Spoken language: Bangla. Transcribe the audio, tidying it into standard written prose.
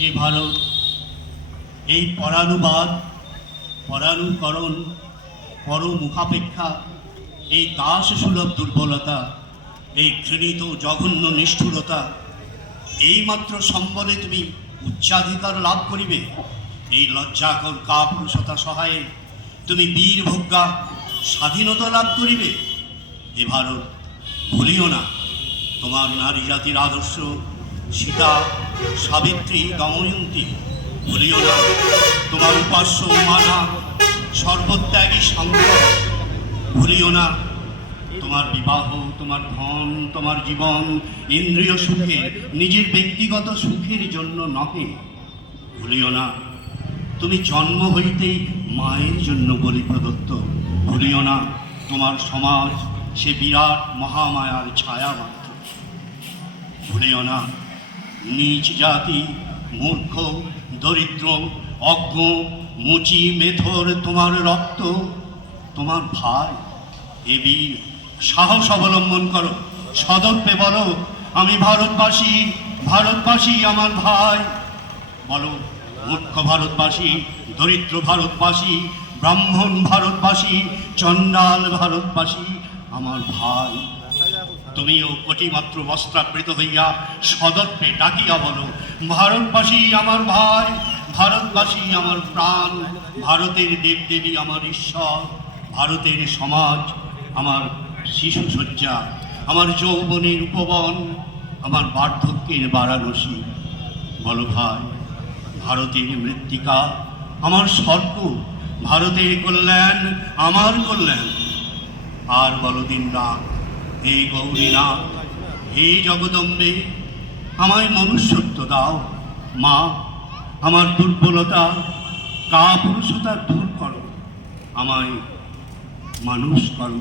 হে ভারত, এই পরানুবাদ, পরানুকরণ, পরমুখাপেক্ষা, এই দাসসুলভ দুর্বলতা, এই ঘৃণিত জঘন্য নিষ্ঠুরতা, এইমাত্র সম্বলে তুমি উচ্চাধিকার লাভ করিবে। এই লজ্জাকর কাপুরুষতা সহায়ে তুমি বীরভোগ্যা স্বাধীনতা লাভ করিবে। এ ভারত, ভুলিও না তোমার নারী জাতির আদর্শ, সীতা, সাবিত্রী, দময়ন্তী। ভুলিও না তোমার উপাস্য উমানা, সর্বত্যাগী শঙ্কর। ভুলিও না তোমার বিবাহ, তোমার ধন, তোমার জীবন ইন্দ্রিয় সুখে, নিজের ব্যক্তিগত সুখের জন্য নহে। ভুলিও না তুমি জন্ম হইতেই মায়ের জন্য বলি প্রদত্ত। ভুলিও না তোমার সমাজ সে বিরাট মহামায়ার ছায়া মাত্র। ভুলিও না নীচ জাতি, মূর্খ, দরিদ্র, অজ্ঞ, মুচি, মেথর তোমার রক্ত, তোমার ভাই। এ বীর, সাহস অবলম্বন করো, সদর্পে বলো, আমি ভারতবাসী, ভারতবাসী আমার ভাই। বলো, মূর্খ ভারতবাসী, দরিদ্র ভারতবাসী, ব্রাহ্মণ ভারতবাসী, চণ্ডাল ভারতবাসী আমার ভাই। তুমিও কোটিমাত্র বস্ত্রাবৃত হইয়া সদর্পে ডাকিয়া বলো, ভারতবাসী আমার ভাই, ভারতবাসী আমার প্রাণ, ভারতের দেবদেবী আমার ঈশ্বর, ভারতের সমাজ আমার শিশুসজ্জা, আমার যৌবনের উপবন, আমার বার্ধক্যের বারাণসী। বলো ভাই, ভারতের মৃত্তিকা আমার স্বর্গ, ভারতের কল্যাণ আমার কল্যাণ। আর বলো দিনরাত, হে গৌরীনাথ, হে জগদম্বে, আমায় মনুষ্যত্ব দাও। মা, আমার দুর্বলতা, কাপুরুষতা দূর করো, আমায় মানুষ করো।